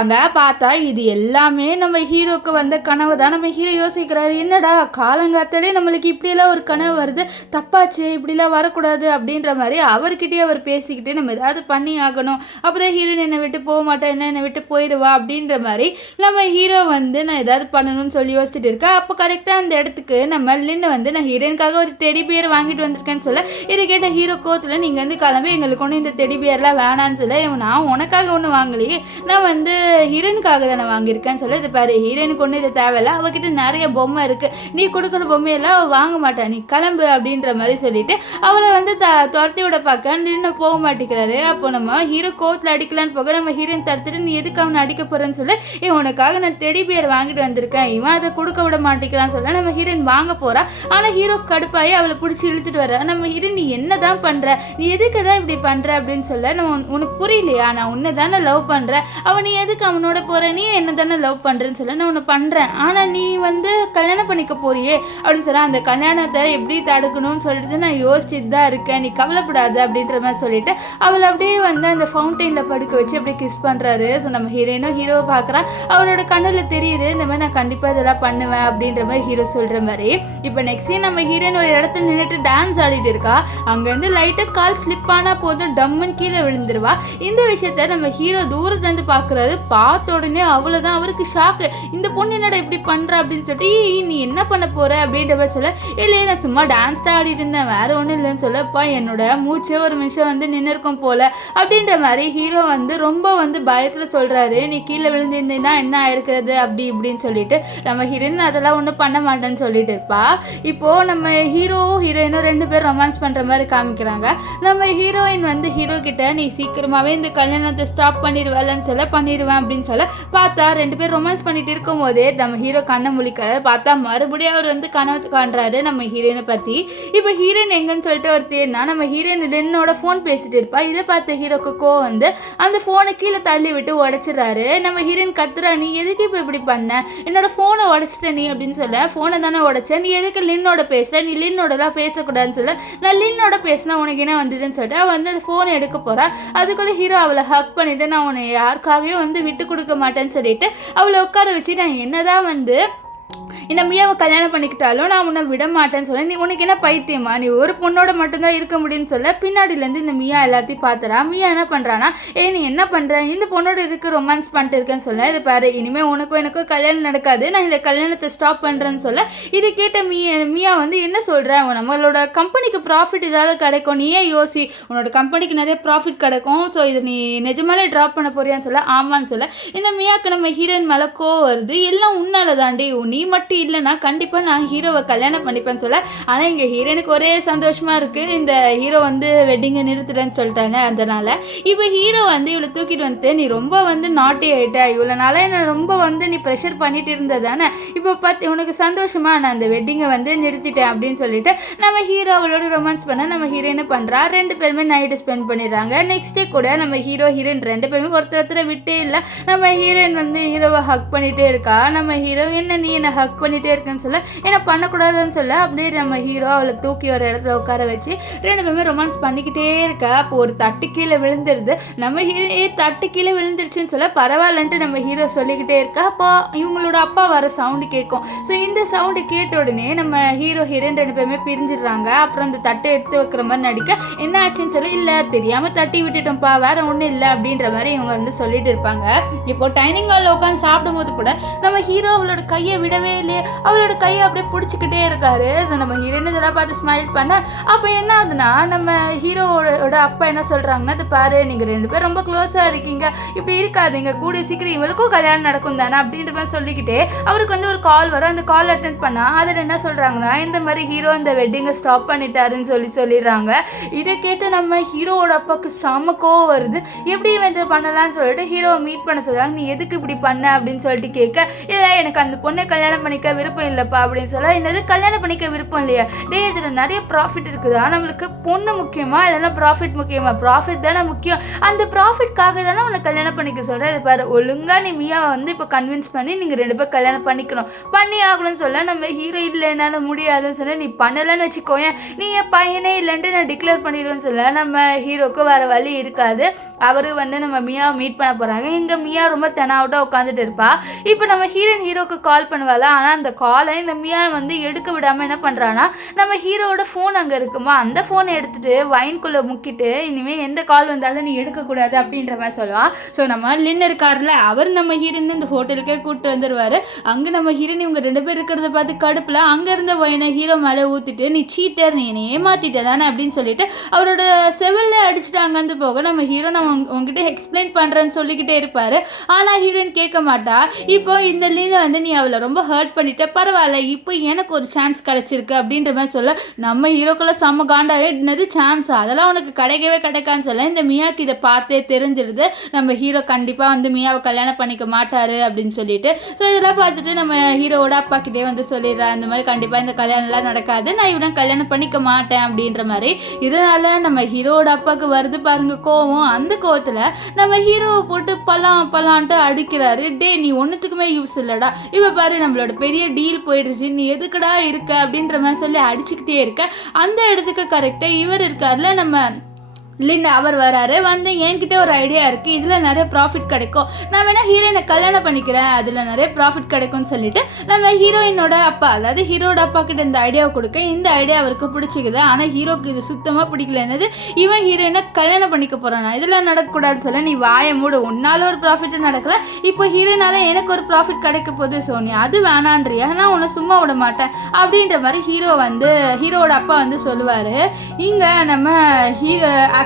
அங்கே பார்த்தா இது எல்லாமே நம்ம ஹீரோக்கு வந்த கனவு தான். நம்ம ஹீரோ யோசிக்கிறாரு, என்னடா காலங்காத்தாலே நம்மளுக்கு இப்படியெல்லாம் ஒரு கனவு வருது, தப்பாச்சு, இப்படிலாம் வரக்கூடாது அப்படின்ற மாதிரி அவர்கிட்டயே அவர் பேசிக்கிட்டு நம்ம ஏதாவது பண்ணி ஆகணும், அப்போ தான் ஹீரோயின் என்னை விட்டு போக மாட்டேன், என்னை விட்டு போயிடுவா அப்படின்ற மாதிரி நம்ம ஹீரோ வந்து நான் ஏதாவது பண்ணணும்னு சொல்லி யோசிச்சுட்டு இருக்கா. அப்போ கரெக்டாக அந்த இடத்துக்கு நம்ம லின்னு வந்து நான் ஹீரோயினுக்காக ஒரு டெடி பியர் வாங்கிட்டு வந்திருக்கேன்னு சொல்ல, இதை கேட்ட ஹீரோ கோத்தில் நீங்கள் வந்து கிளம்பி எங்களுக்கு ஒன்று இந்த டெடி பியர்லாம் வேணான்னு சொல்ல, நான் உனக்காக ஒன்று வாங்கலையே, நான் வந்து ஹீரோனுக்காக தான் நான் வாங்கியிருக்கேன்னு சொல்ல, இது பாரு ஹீரோனுக்கு ஒன்றும் இது தேவையில்ல, அவகிட்ட நிறைய பொம்மை இருக்குது, நீ கொடுக்குற பொம்மையெல்லாம் அவள் வாங்க மாட்டான், நீ கிளம்பு அப்படின்ற மாதிரி சொல்லிட்டு அவளை வந்து துரத்தி விட பார்க்க நின்று போக மாட்டேங்கிறாரு. அப்போ நம்ம ஹீரோ கோத்தில் அடிக்கலான்னு போக நம்ம ஹீரோயின் தடுத்துட்டு நீ எதுக்கு அவனை அடிக்க போகிறேன்னு சொல்ல, உனக்காக நான் டெடி பியர் வாங்கிட்டு வந்திருக்கேன், இவன் அதை கொடுக்க விட மாட்டேங்கிறான்னு சொல்ல நம்ம ஹீரோயின் வாங்க போகிறா. ஆனால் ஹீரோ கடுப்பாகி அவளை பிடிச்சி இழுத்துட்டு வர. நம்ம ஹீரோயின் நீ என்ன தான் பண்ணுற, நீ எதுக்கு தான் இப்படி பண்ணுற அப்படின்னு சொல்ல, நம்ம உனக்கு புரியலையா, நான் உன்னை தானே லவ் பண்ணுறேன், அவன் நீ எதுக்கு எதுக்கு அவனோட போகிற, நீ என்ன தானே லவ் பண்ணுறேன்னு சொல்ல, நான் உன்னை பண்ணுறேன், ஆனால் நீ வந்து கல்யாணம் பண்ணிக்க போறியே அப்படின்னு சொல்ல, அந்த கல்யாணத்தை எப்படி தடுக்கணும்னு சொல்லிட்டு நான் யோசிச்சுட்டு தான் இருக்கேன், நீ கவலைப்படாது அப்படின்ற மாதிரி சொல்லிட்டு அவளை அப்படியே வந்து அந்த ஃபவுண்டெயினில் படுக்க வச்சு அப்படியே கிஸ் பண்ணுறாரு. ஸோ நம்ம ஹீரோவை பார்க்குறா, அவளோட கண்ணில் தெரியுது இந்த மாதிரி நான் கண்டிப்பாக இதெல்லாம் பண்ணுவேன் அப்படின்ற மாதிரி ஹீரோ சொல்கிற மாதிரி. இப்போ நெக்ஸ்ட் நம்ம ஹீரோயின் ஒரு இடத்துல நின்றுட்டு டான்ஸ் ஆடிட்டு இருக்கா. அங்கேருந்து லைட்டாக கால் ஸ்லிப் ஆனால் போதும் டம்முன்னு கீழே விழுந்துருவா. இந்த விஷயத்த நம்ம ஹீரோ தூரத்துலேருந்து பார்க்குறாரு. பார்த்த உடனே அவ்வளோதான், அவருக்கு ஷாக்கு. இந்த பொண்ணு என்னடா இப்படி பண்ணுற அப்படின்னு சொல்லிட்டு, நீ என்ன பண்ண போகிற அப்படின்ற மாதிரி சொல்ல, இல்லையே நான் சும்மா டான்ஸ் தான் ஆடிட்டு இருந்தேன், வேறு ஒன்றும் இல்லைன்னு சொல்லப்பா என்னோட மூச்சே ஒரு நிமிஷம் வந்து நின்று இருக்கும் போல அப்படின்ற மாதிரி ஹீரோ வந்து ரொம்ப வந்து பயத்தில் சொல்கிறாரு. நீ கீழே விழுந்திருந்தீங்கன்னா என்ன ஆயிருக்கிறது அப்படி இப்படின்னு சொல்லிட்டு நம்ம ஹீரோயின் அதெல்லாம் ஒன்றும் பண்ண மாட்டேன்னு சொல்லிட்டு இருப்பா. இப்போது நம்ம ஹீரோயினும் 2 பேர் ரொமான்ஸ் பண்ணுற மாதிரி காமிக்கிறாங்க. நம்ம ஹீரோயின் வந்து ஹீரோ கிட்ட நீ சீக்கிரமாகவே இந்த கல்யாணத்தை ஸ்டாப் பண்ணிடுவேலன்னு சொல்ல, பண்ணிடுவேன் அப்படின்னு சொல்ல, பார்த்தா 2 பேர் ரொமான்ஸ் பண்ணிட்டு இருக்கும் போதே நம்ம ஹீரோ கண்ணை முழிக்கிற பார்த்தா மறுபடியும் அவர் வந்து கனவு காண்றாரு நம்ம ஹீரோயினை பற்றி. இப்போ ஹீரோயின் எங்கன்னு சொல்லிட்டு ஒரு தேடினா நம்ம ஹீரோயின் லின்னோட ஃபோன் பேசிட்டு இருப்பா. இதை பார்த்த ஹீரோக்கு கோவம் வந்து அந்த ஃபோனை கீழே தள்ளி விட்டு உடச்சிடுறாரு. நம்ம ஹீரோயின் கத்துறா, நீ எதுக்கு இப்போ இப்படி பண்ண, என்னோட ஃபோனை உடச்சிட்ட நீ அப்படின்னு சொல்ல, ஃபோனை தானே உடச்சேன், நீ எதுக்கு லின்னோட பேசுகிற, நீ லின்னோடலாம் பேசக்கூடாதுன்னு சொல்ல, நான் லின்னோட பேசினா உனக்கு என்ன வந்ததுன்னு சொல்லிட்டு அவள் வந்து அந்த ஃபோனை எடுக்க போகிறா. அதுக்குள்ளே ஹீரோ அவளை ஹக் பண்ணிவிட்டு நான் உன்னை யாருக்காகவும் வந்து விட்டு கொடுக்க மாட்டேன்னு சொல்லிட்டு அவளை உட்கார வச்சு, நான் என்னதான் வந்து இந்த மியாவை கல்யாணம் பண்ணிக்கிட்டாலும் நான் உன்னை விட மாட்டேன்னு சொல்ல, நீ உனக்கு என்ன பைத்தியமா, நீ ஒரு பொண்ணோட மட்டும்தான் இருக்க முடியும்னு சொல்ல, பின்னாடியிலேருந்து இந்த மியா எல்லாத்தையும் பார்த்துறா. மியா என்ன பண்ணுறான்னா, நீ என்ன பண்ணுற, இந்த பொண்ணோட இதுக்கு ரொமான்ஸ் பண்ணிட்டு இருக்கேன்னு சொல்ல, இது பாரு இனிமேல் உனக்கும் எனக்கும் கல்யாணம் நடக்காது, நான் இந்த கல்யாணத்தை ஸ்டாப் பண்ணுறேன்னு சொல்ல, இது கேட்ட மியா வந்து என்ன சொல்கிறேன், நம்மளோட கம்பெனிக்கு ப்ராஃபிட் ஏதாவது கிடைக்கும், நீயே யோசி, உன்னோட கம்பெனிக்கு நிறைய ப்ராஃபிட் கிடைக்கும், ஸோ இதை நீ நிஜமாலே ட்ராப் பண்ண போறியான்னு சொல்ல, ஆமான்னு சொல்ல, இந்த மியாவுக்கு நம்ம ஹீரோயின் மேலே கோவம் வருது. எல்லாம் உன்னால தாண்டி, நீ மட்டும் இல்லைன்னா கண்டிப்பாக நான் ஹீரோவை கல்யாணம் பண்ணிப்பேன்னு சொல்ல, ஆனால் இங்கே ஹீரோனுக்கு ஒரே சந்தோஷமாக இருக்குது, இந்த ஹீரோ வந்து வெட்டிங்கை நிறுத்துறேன்னு சொல்லிட்டாங்க. அதனால் இப்போ ஹீரோ வந்து இவளை தூக்கிட்டு வந்துட்டு, நீ ரொம்ப வந்து நாட்டி ஆகிட்ட, இவ்வளோ நாளாக என்னை ரொம்ப வந்து நீ ப்ரெஷர் பண்ணிட்டு இருந்ததானே, இப்போ பார்த்து உனக்கு சந்தோஷமா, நான் அந்த வெட்டிங்கை வந்து நிறுத்திட்டேன் அப்படின்னு சொல்லிட்டு நம்ம ஹீரோ அவளோட ரொமான்ஸ் பண்ண நம்ம ஹீரோயினை பண்ணுறா. 2 பேருமே நைட்டு ஸ்பெண்ட் பண்ணிடுறாங்க. நெக்ஸ்ட் டே கூட நம்ம ஹீரோயின் 2 பேருமே ஒருத்தர் விட்டே இல்லை. நம்ம ஹீரோயின் வந்து ஹீரோவை ஹக் பண்ணிகிட்டே இருக்கா. நம்ம ஹீரோ என்ன நீ என்னை ஹக் பண்ணிகிட்டே இருக்கேன்னு சொல்ல, என்ன பண்ணக்கூடாதுன்னு சொல்ல, அப்படியே நம்ம ஹீரோ அவளை தூக்கி ஒரு இடத்துல உட்கார வச்சு 2 பேருமே ரொமான்ஸ் பண்ணிக்கிட்டே இருக்கா. அப்போ ஒரு தட்டு கீழே விழுந்துருது. நம்ம ஹீரோ தட்டு கீழே விழுந்துருச்சுன்னு சொல்ல, பரவாயில்லன்ட்டு நம்ம ஹீரோ சொல்லிக்கிட்டே இருக்கா. அப்போ இவங்களோட அப்பா வர சவுண்டு கேட்கும். ஸோ இந்த சவுண்டு கேட்ட உடனே நம்ம ஹீரோயின் 2 பேருமே பிரிஞ்சிடுறாங்க. அப்புறம் அந்த தட்டை எடுத்து வைக்கிற மாதிரி நடிக்க, என்ன ஆச்சுன்னு சொல்ல, இல்லை தெரியாமல் தட்டி விட்டுட்டோம்ப்பா, வேற ஒன்றும் இல்லை அப்படின்ற மாதிரி இவங்க வந்து சொல்லிட்டு இருப்பாங்க. இப்போ டைனிங் ஹாலில் உட்காந்து சாப்பிடும்போது கூட நம்ம ஹீரோ அவளோட கையை விடவே இல்லையே, அவளோட கையை அப்படியே பிடிச்சிக்கிட்டே இருக்காரு. ஸோ நம்ம ஹீரோயின் இதெல்லாம் பார்த்து ஸ்மைல் பண்ண, அப்போ என்ன ஆகுதுன்னா நம்ம ஹீரோவோட அப்பா என்ன சொல்கிறாங்கன்னா, இது பாரு நீங்கள் 2 பேரும் ரொம்ப க்ளோஸாக இருக்கீங்க, இப்படி இருக்காதுங்க, கூடிய சீக்கிரம் இவளுக்கும் கல்யாணம் நடக்கும் தானே அப்படின்ற மாதிரி சொல்லிக்கிட்டே அவருக்கு வந்து ஒரு கால் வரும். அந்த கால் அட்டென்ட் பண்ணால் அதில் என்ன சொல்கிறாங்கன்னா, இந்த மாதிரி ஹீரோ இந்த வெட்டிங்கை ஸ்டாப் பண்ணிட்டாருன்னு சொல்லிடுறாங்க. இதை கேட்டு நம்ம ஹீரோவோட அப்பாவுக்கு செம கோவம் வருது. எப்படி வந்து பண்ணலான்னு சொல்லிட்டு ஹீரோவை மீட் பண்ண சொல்கிறாங்க. நீ எதுக்கு இப்படி பண்ண அப்படின்னு சொல்லிட்டு கேட்க, இல்லை எனக்கு அந்த பொண்ணை கல்யாணம் பண்ணிக்க விருப்பம் இல்லைப்பா அப்படின்னு சொல்ல, என்னது கல்யாணம் பண்ணிக்க விருப்பம் இல்லையா, இதில் நிறைய ப்ராஃபிட் இருக்குதா, நம்மளுக்கு பொண்ணு முக்கியமா இல்லைன்னா ப்ராஃபிட் முக்கியமா, ப்ராஃபிட் தானே முக்கியம், அந்த ப்ராஃபிட்காக தானே உன்னை கல்யாணம் பண்ணிக்க சொல்கிறேன், இது பாரு ஒழுங்காக நீ மியாவை வந்து இப்போ கன்வின்ஸ் பண்ணி நீங்கள் 2 பேர் கல்யாணம் பண்ணிக்கணும், பண்ணி ஆகணும்னு சொல்ல, நம்ம ஹீரோ இல்லை என்னால் முடியாதுன்னு சொல்ல, நீ பண்ணலைன்னு வச்சுக்கோயேன், நீ என் பையனே இல்லைன்ட்டு நான் டிக்ளேர் பண்ணிடுவேன்னு சொல்ல, நம்ம ஹீரோக்கு வேறு வழி இருக்காது. அவரு வந்து நம்ம மியாவை மீட் பண்ண போகிறாங்க. இங்கே மியா ரொம்ப தெனாவட்டாக உட்காந்துட்டு இருப்பா. இப்போ நம்ம ஹீரோக்கு கால் பண்ணுவாள். ஆனால் அந்த காலை இந்த மியா வந்து எடுக்க விடாமல் என்ன பண்ணுறான்னா, நம்ம ஹீரோவோட ஃபோன் அங்கே இருக்குமா, அந்த ஃபோனை எடுத்துகிட்டு வைன்குள்ளே முக்கிட்டு, இனிமேல் எந்த கால் வந்தாலும் நீ எடுக்கக்கூடாது அப்படின்ற மாதிரி சொல்லுவான். ஸோ நம்ம லின் இருக்கார்ல, அவர் நம்ம ஹீரோயின் இந்த ஹோட்டலுக்கே கூப்பிட்டு வந்துடுவார். அங்கே நம்ம ஹீரோயின் இவங்க 2 பேர் இருக்கிறத பார்த்து கடுப்பில் அங்கே இருந்த வைனை ஹீரோ மேலே ஊற்றிட்டு, நீ சீட்டர், நீ என்னை ஏமாற்றிட்ட தானே அப்படின்னு சொல்லிட்டு அவரோட செவிலில் அடிச்சுட்டு அங்கேருந்து போக நம்ம ஹீரோ நம்ம உங்ககிட்ட எக்ஸ்பிளைன் பண்ணுறேன்னு சொல்லிக்கிட்டே இருப்பார். ஆனால் ஹீரோயின் கேட்க மாட்டா. இப்போ இந்த லின் வந்து நீ அவளை ரொம்ப ஹர்ட் பண்ணிட்டேன், பரவாயில்ல இப்போ எனக்கு ஒரு சான்ஸ் கிடச்சிருக்கு அப்படின்ற மாதிரி சொல்ல நம்ம ஹீரோக்குள்ள செம்ம காண்டாயிடுனது சான்ஸ் அதெல்லாம் உனக்கு கிடைக்கவே கிடைக்கான்னு சொல்ல இந்த மியாக்கு இதை பார்த்தே தெரிஞ்சிடுது நம்ம ஹீரோ கண்டிப்பாக வந்து மியாவை கல்யாணம் பண்ணிக்க மாட்டாரு அப்படின்னு சொல்லிட்டு. ஸோ இதெல்லாம் பார்த்துட்டு நம்ம ஹீரோவோட அப்பா கிட்டே வந்து சொல்லிடுறேன் இந்த மாதிரி கண்டிப்பாக இந்த கல்யாணம்லாம் நடக்காது, நான் இவனை கல்யாணம் பண்ணிக்க மாட்டேன் அப்படின்ற மாதிரி. இதனால நம்ம ஹீரோவோட அப்பாவுக்கு வருது பாருங்க கோவம். அந்த கோவத்தில் நம்ம ஹீரோவை போட்டு பலான்ட்டு அடிக்கிறாரு. டே நீ ஒன்றுத்துக்குமே யூஸ் இல்லைடா, இவ பாரு நம்மளோட பெரிய டீல் போயிடுச்சு, நீ எதுக்குடா இருக்க அப்படின்ற மாதிரி சொல்லி அடிச்சுக்கிட்டே இருக்க. அந்த இடத்துக்கு கரெக்டாக இவர் இருக்கார்ல நம்ம லின் அவர் வராரு. வந்து என்கிட்ட ஒரு ஐடியா இருக்குது, இதில் நிறைய ப்ராஃபிட் கிடைக்கும், நான் வேணால் ஹீரோயினை கல்யாணம் பண்ணிக்கிறேன், அதில் நிறைய ப்ராஃபிட் கிடைக்கும்னு சொல்லிட்டு நம்ம ஹீரோயினோட அப்பா அதாவது ஹீரோட அப்பா கிட்ட இந்த ஐடியாவை கொடுக்க இந்த ஐடியா அவருக்கு பிடிச்சிக்குது. ஆனால் ஹீரோக்கு இது சுத்தமாக பிடிக்கல. என்னது இவன் ஹீரோயினை கல்யாணம் பண்ணிக்க போகிறானா, இதெல்லாம் நடக்கக்கூடாதுன்னு சொல்ல நீ வாயை மூடு, உன்னால ஒரு ப்ராஃபிட்டும் நடக்கல, இப்போ ஹீரோயினால எனக்கு ஒரு ப்ராஃபிட் கிடைக்க போகுது, ஸோ நீ அது வேணான்றியா, நான் உன்னை சும்மா விட மாட்டேன் அப்படின்ற மாதிரி ஹீரோவோட அப்பா வந்து சொல்லுவார். இங்கே நம்ம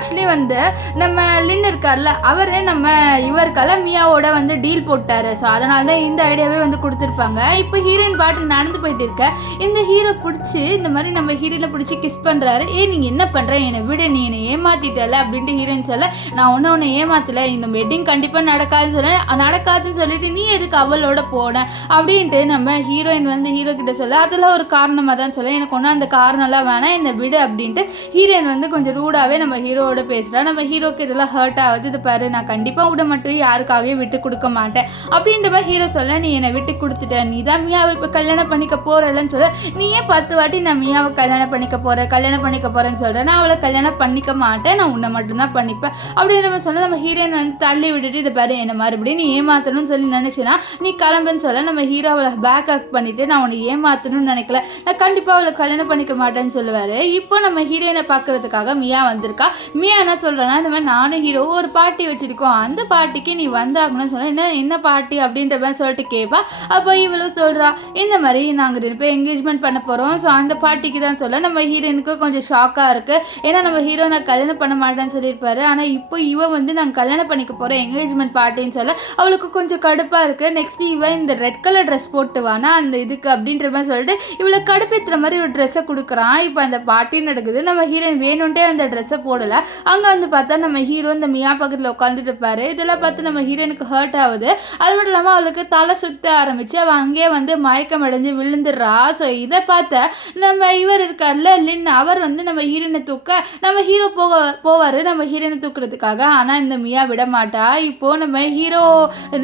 ஆக்சுவலி வந்து நம்ம லின் இருக்கார்ல அவர் நம்ம இவருக்கால மியாவோட வந்து டீல் போட்டாரு. ஸோ அதனால தான் இந்த ஐடியாவே வந்து கொடுத்துருப்பாங்க. இப்போ ஹீரோயின் பாட்டு நடந்து போயிட்டு இருக்க இந்த ஹீரோ பிடிச்சி இந்த மாதிரி நம்ம ஹீரோயினை பிடிச்சி கிஸ் பண்ணுறாரு. நீங்கள் என்ன பண்ணுற, என்னை விட நீ என்னை ஏமாத்திட்டல அப்படின்ட்டு ஹீரோயின் சொல்ல நான் உன்னை ஏமாத்தலை, இந்த வெட்டிங் கண்டிப்பாக நடக்காதுன்னு சொல்லிட்டு நீ எதுக்கு அவளோட போன அப்படின்ட்டு நம்ம ஹீரோயின் வந்து ஹீரோ கிட்ட சொல்ல அதெல்லாம் ஒரு காரணமாக தான் சொல்ல, எனக்கு ஒன்றும் அந்த காரணம்லாம் வேணாம், என்னை விடு அப்படின்ட்டு ஹீரோயின் வந்து கொஞ்சம் ரூடாகவே நம்ம ஹீரோவோட பேசுகிறா. நம்ம ஹீரோக்கு இதெல்லாம் ஹர்ட் ஆகுது, இது பாரு நான் கண்டிப்பாக விட மட்டும் யாருக்காகவே விட்டு கொடுக்க மாட்டேன் அப்படின்ற மாதிரி ஹீரோ சொல்ல நீ என்னை விட்டு கொடுத்துட்ட, நீ தான் மியாவை இப்போ கல்யாணம் பண்ணிக்க போறலன்னு சொல்ல நீ ஏன் 10 வாட்டி நான் மியாவை கல்யாணம் பண்ணிக்க போறேன்னு சொல்கிறேன், நான் அவளை கல்யாணம் பண்ணிக்க மாட்டேன், நான் உன்னை மட்டும்தான் பண்ணிப்பேன் அப்படின்ற மாதிரி சொல்ல நம்ம ஹீரோயின் வந்து தள்ளி விட்டுட்டு இது பாரு என்ன மறுபடியும் நீ ஏமாத்தணும்னு சொல்லி நினைச்சினா நீ கிளம்புன்னு சொல்ல நம்ம ஹீரோ அவளை பேக் அப் பண்ணிட்டு நான் உன்னை ஏமாத்தணும்னு நினைக்கல, நான் கண்டிப்பாக அவளை கல்யாணம் பண்ணிக்க மாட்டேன்னு சொல்லுவார். இப்போ நம்ம ஹீரோயினை பார்க்கறதுக்காக மியா வந்திருக்கா. மியா என்ன சொல்கிறேன்னா இந்த மாதிரி நானும் ஹீரோ ஒரு பார்ட்டி வச்சுருக்கோம், அந்த பார்ட்டிக்கு நீ வந்தாகணும்னு சொல்ல என்ன பார்ட்டி அப்படின்ற மாதிரி சொல்லிட்டு கேட்பா. அப்போ இவளும் சொல்கிறா இந்த மாதிரி நாங்கள் 2 பேர் என்கேஜ்மெண்ட் பண்ண போகிறோம், ஸோ அந்த பார்ட்டிக்கு தான் சொல்ல நம்ம ஹீரோயினுக்கு கொஞ்சம் ஷாக்காக இருக்குது. ஏன்னா நம்ம ஹீரோ நான் கல்யாணம் பண்ண மாட்டேன்னு சொல்லியிருப்பாரு, ஆனால் இப்போ இவ வந்து நாங்கள் கல்யாணம் பண்ணிக்க போகிறோம் என்கேஜ்மெண்ட் பார்ட்டின்னு சொல்ல அவளுக்கு கொஞ்சம் கடுப்பாக இருக்குது. நெக்ஸ்ட் இவன் இந்த ரெட் கலர் ட்ரெஸ் போட்டு வானா அந்த இதுக்கு அப்படின்ற மாதிரி சொல்லிட்டு இவளை கடுப்பேற்றுற மாதிரி ஒரு ட்ரெஸ்ஸை கொடுக்குறான். இப்போ அந்த பார்ட்டி நடக்குது, நம்ம ஹீரோயின் வேணும்ட்டே அந்த ட்ரெஸ்ஸை போடலை. அங்கே வந்து பார்த்தா நம்ம ஹீரோ இந்த மியா பக்கத்தில் உட்காந்துட்டு இருப்பாரு. இதெல்லாம் பார்த்து நம்ம ஹீரோனுக்கு ஹர்ட் ஆகுது. அது மட்டும் இல்லாமல் அவளுக்கு தலை சுத்த ஆரம்பிச்சு அவள் அங்கேயே வந்து மயக்கம் அடைஞ்சு விழுந்துடுறா. ஸோ இதை பார்த்த நம்ம இவர் இருக்கார்ல லின் அவர் வந்து நம்ம ஹீரோனை தூக்க நம்ம ஹீரோ போவார் நம்ம ஹீரோனை தூக்குறதுக்காக. ஆனால் இந்த மியா விட மாட்டா. இப்போது நம்ம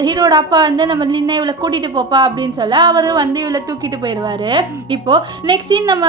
ஹீரோட அப்பா வந்து நம்ம லின்னை இவளை கூட்டிகிட்டு போப்பா அப்படின்னு சொல்ல அவர் வந்து இவளை தூக்கிட்டு போயிடுவார். இப்போது நெக்ஸ்ட் சீன் நம்ம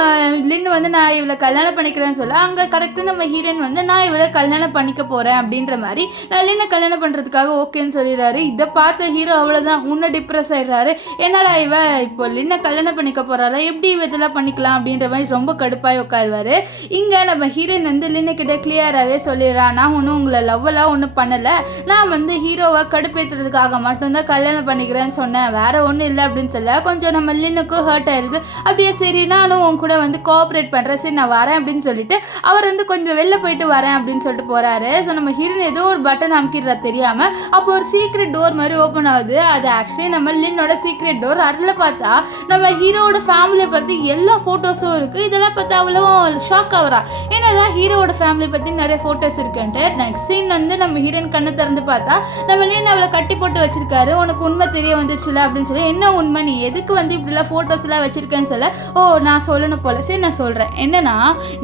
லின் வந்து நான் இவளை கல்யாணம் பண்ணிக்கிறேன்னு சொல்ல அங்கே கரெக்டாக நம்ம ஹீரோயின் வந்து நான் இவளை கல்யாணம் பண்ணிக்க போகிறேன் அப்படின்ற மாதிரி நான் லின்னை கல்யாணம் பண்ணுறதுக்காக ஓகேன்னு சொல்லிடுறாரு. இதை பார்த்த ஹீரோ அவ்வளோதான் இன்னும் டிப்ரெஸ் ஆகிடுறாரு. என்னடா இவ இப்போ லின்னை கல்யாணம் பண்ணிக்க போகிறாளா, எப்படி இவ இதெல்லாம் பண்ணிக்கலாம் அப்படின்ற மாதிரி ரொம்ப கடுப்பாக உட்காருவார். இங்கே நம்ம ஹீரோயின் வந்து லின்னு கிட்ட கிளியராகவே சொல்லிடுறா நான் ஒன்றும் உங்களை லவ்வெல்லாம் ஒன்றும் பண்ணலை, நான் வந்து ஹீரோவை கடுப்பேற்றுறதுக்காக மட்டும்தான் கல்யாணம் பண்ணிக்கிறேன்னு சொன்னேன், வேற ஒன்றும் இல்லை அப்படின்னு சொல்ல கொஞ்சம் நம்ம லின்னுக்கும் ஹர்ட் ஆயிடுது. அப்படியே சரி நானும் உன் கூட வந்து கோஆப்ரேட் பண்ணுறேன், சரி நான் வரேன் அப்படின்னு சொல்லிட்டு அவர் வந்து கொஞ்சம் வெளில போயிட்டு வரேன் அப்படின்னு சொல்லிட்டு போகிறாரு. ஸோ நம்ம ஹீரோயின் ஏதோ ஒரு பட்டன் அமுக்கிடுறா தெரியாமல். அப்போ ஒரு சீக்ரெட் டோர் மாதிரி ஓப்பன் ஆகுது. அது ஆக்சுவலி நம்ம லின்னோட சீக்ரெட் டோர். அதில் பார்த்தா நம்ம ஹீரோவோட ஃபேமிலியை பற்றி எல்லா ஃபோட்டோஸும் இருக்குது. இதெல்லாம் பார்த்தா அவ்வளோ ஷாக் ஆகுறா. என்னதான் ஹீரோவோட ஃபேமிலி பற்றி நிறைய ஃபோட்டோஸ் இருக்குன்ட்டு. நெக்ஸ்ட் சீன் வந்து நம்ம ஹீரோயின் கண்ணை திறந்து பார்த்தா நம்ம லின் அவளை கட்டி போட்டு வச்சிருக்காரு. உனக்கு உண்மை தெரிய வந்துருச்சுல அப்படின்னு சொல்லி என்ன உண்மை, நீ எதுக்கு வந்து இப்படிலாம் ஃபோட்டோஸ்லாம் வச்சிருக்கேன்னு சொல்ல ஓ நான் சொல்லணும் போல, சரி நான் சொல்கிறேன். என்னன்னா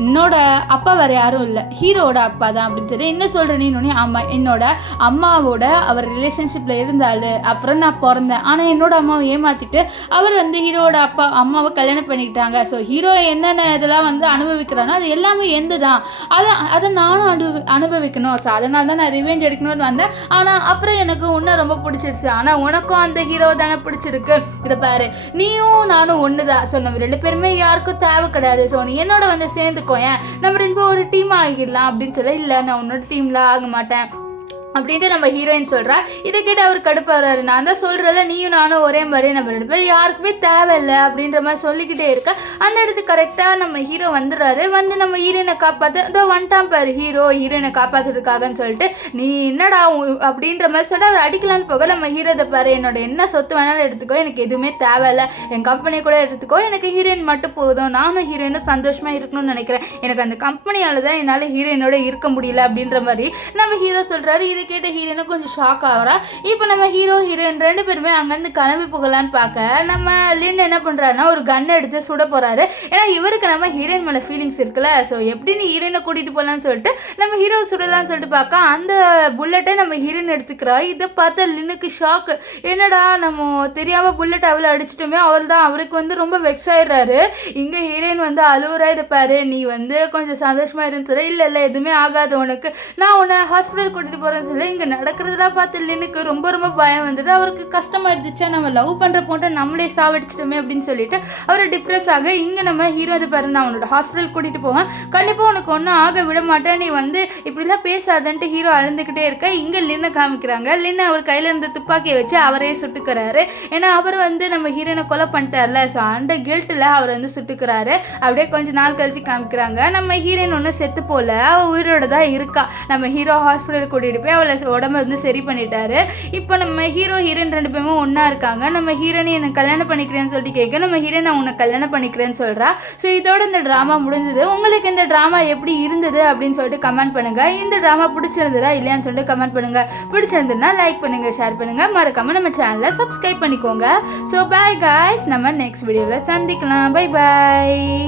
என்னோட அப்பா வேறு யாரும் இல்லை, ஹீரோவோட அப்பா தான் அப்படின்னு சொல்லி என்ன சொல்கிற நீ? ஆமாம் என்னோட அம்மாவோட அவர் ரிலேஷன்ஷிப்பில் இருந்தாள், அப்புறம் நான் பிறந்தேன், ஆனால் என்னோட அம்மாவை ஏமாற்றிட்டு அவர் வந்து ஹீரோவோட அம்மாவை கல்யாணம் பண்ணிக்கிட்டாங்க. ஸோ ஹீரோ என்னென்ன இதெல்லாம் வந்து அனுபவிக்கிறானோ அது எல்லாமே எந்த தான், அதை நானும் அனுபவிக்கணும். ஸோ அதனால தான் நான் ரிவெஞ்ச் எடுக்கணும்னு வந்தேன். ஆனால் அப்புறம் எனக்கு இன்னும் ரொம்ப பிடிச்சிருச்சு. ஆனால் உனக்கும் அந்த ஹீரோ தானே பிடிச்சிருக்கு, இதை பாரு நீயும் நானும் ஒன்று தான். ஸோ நம்ம 2 பேருமே யாருக்கும் தேவை கிடையாது, ஸோ நீ என்னோட வந்து சேர்ந்துக்கோ, ஏன் நம்ம 2 பேரும் ஒரு டீம் ஆகிடலாம் அப்படின்னு சொல்ல இல்லை நான் உன்னோட டீம்லாம் ஆக மாட்டேன், அப்படின்ட்டு நம்ம ஹீரோயின் சொல்கிறா. இதை கேட்டு அவர் கடுப்பாகிறாரு. நான் தான் சொல்கிறேன்ல, நீயும் நானும் ஒரே மாதிரி நம்ம 2 பேர் யாருக்குமே தேவையில்லை அப்படின்ற மாதிரி சொல்லிக்கிட்டே இருக்க. அந்த இடத்துக்கு கரெக்டாக நம்ம ஹீரோ வந்துடுறாரு. வந்து நம்ம ஹீரோயினை காப்பாற்ற இதோ வந்துட்டான் பாரு ஹீரோயினை காப்பாற்றுறதுக்காகன்னு சொல்லிட்டு, நீ என்னடா அப்படின்ற மாதிரி சொல்லிட்டு அவர் அடிக்கலான்னு போக நம்ம ஹீரோ இதை பாரு, என்னோட என்ன சொத்து வேணாலும் எடுத்துக்கோ, எனக்கு எதுவுமே தேவையில்லை, என் கம்பெனி கூட எடுத்துக்கோ, எனக்கு ஹீரோயின் மட்டும் போதும், நானும் ஹீரோயினும் சந்தோஷமாக இருக்கணும்னு நினைக்கிறேன், எனக்கு அந்த கம்பெனியால் தான் என்னால் ஹீரோயினோட இருக்க முடியல அப்படின்ற மாதிரி நம்ம ஹீரோ சொல்கிறாரு. இது கேட்ட ஹீரோயினும் கொஞ்சம் ஷாக் ஆகிறா. இப்போ நம்ம ஹீரோயின் 2 பேருமே அங்கேருந்து கிளம்பி போகலான்னு பார்க்க நம்ம லின் என்ன பண்ணுறாருன்னா ஒரு கன் எடுத்து சுட போகிறாரு. ஏன்னா இவருக்கு நம்ம ஹீரோயின் மேலே ஃபீலிங்ஸ் இருக்குல்ல, ஸோ எப்படி நீ ஹீரோயினை கூட்டிகிட்டு போகலான்னு சொல்லிட்டு நம்ம ஹீரோ சுடலான்னு சொல்லிட்டு பார்க்க அந்த புல்லட்டை நம்ம ஹீரோயின் எடுத்துக்கிறா. இதை பார்த்து லின்னுக்கு ஷாக்கு. என்னடா நம்ம தெரியாமல் புல்லட் அவளை அடிச்சிட்டோமே, அவள் தான் அவருக்கு வந்து ரொம்ப வெக்ஸ் ஆயிடுறாரு. இங்கே ஹீரோயின் வந்து அழுவுறா. இதை பாரு, நீ வந்து கொஞ்சம் சந்தோஷமாக இருந்து சொல்ல, இல்லை எதுவுமே ஆகாது உனக்கு, நான் உன்னை ஹாஸ்பிட்டல் கூட்டிகிட்டு போகிறேன்னு சொல்லி இங்கே நடக்கிறதெல்லாம் பார்த்து லினுக்கு ரொம்ப பயம் வந்துட்டு அவருக்கு கஷ்டமாக இருந்துச்சா, நம்ம லவ் பண்ணுற போட்டு நம்மளே சாவடிச்சிட்டோமே அப்படின்னு சொல்லிட்டு அவர் டிப்ரெஸ் ஆக. இங்கே நம்ம ஹீரோ இது பாரு, நான் உன்னோட ஹாஸ்பிட்டல் கூட்டிகிட்டு போவேன், கண்டிப்பாக உனக்கு ஒன்றும் ஆக விட மாட்டேன், நீ வந்து இப்படிலாம் பேசாதன்ட்டு ஹீரோ அழுந்துக்கிட்டே இருக்க. இங்கே லின்னை காமிக்கிறாங்க. லின்னு அவர் கையில் இருந்த துப்பாக்கியை வச்சு அவரே சுட்டுக்கிறாரு. ஏன்னா அவர் வந்து நம்ம ஹீரோனை கொலை பண்ணிட்டார்ல, ஸோ அந்த கில்ட்டில் அவர் வந்து சுட்டுக்கிறாரு. அப்படியே கொஞ்சம் நாள் கழிச்சு காமிக்கிறாங்க. நம்ம ஹீரோயின் ஒன்றும் செத்து போல, அவள் உயிரோட தான் இருக்கா. நம்ம ஹீரோ ஹாஸ்பிட்டல் கூட்டிகிட்டு போய் அவளை உடம்பு வந்து சரி பண்ணிட்டாரு. இப்போ நம்ம ஹீரோயின் 2 பேருமே ஒன்றா இருக்காங்க. நம்ம ஹீரோனி எனக்கு கல்யாணம் பண்ணிக்கிறேன்னு சொல்லிட்டு கேட்க நம்ம ஹீரோயின் நான் உன்னை கல்யாணம் பண்ணிக்கிறேன்னு சொல்கிறா. ஸோ இதோட இந்த ட்ராமா முடிஞ்சது. உங்களுக்கு இந்த ட்ராமா எப்படி இருந்தது அப்படின்னு சொல்லிட்டு கமெண்ட் பண்ணுங்கள். இந்த ட்ராமா பிடிச்சிருந்ததா இல்லையான்னு சொல்லிட்டு கமெண்ட் பண்ணுங்கள். பிடிச்சிருந்ததுன்னா லைக் பண்ணுங்கள், ஷேர் பண்ணுங்கள், மறக்காமல் நம்ம சேனலை சப்ஸ்கிரைப் பண்ணிக்கோங்க. ஸோ பாய் காய்ஸ், நம்ம நெக்ஸ்ட் வீடியோவில் சந்திக்கலாம். Bye bye.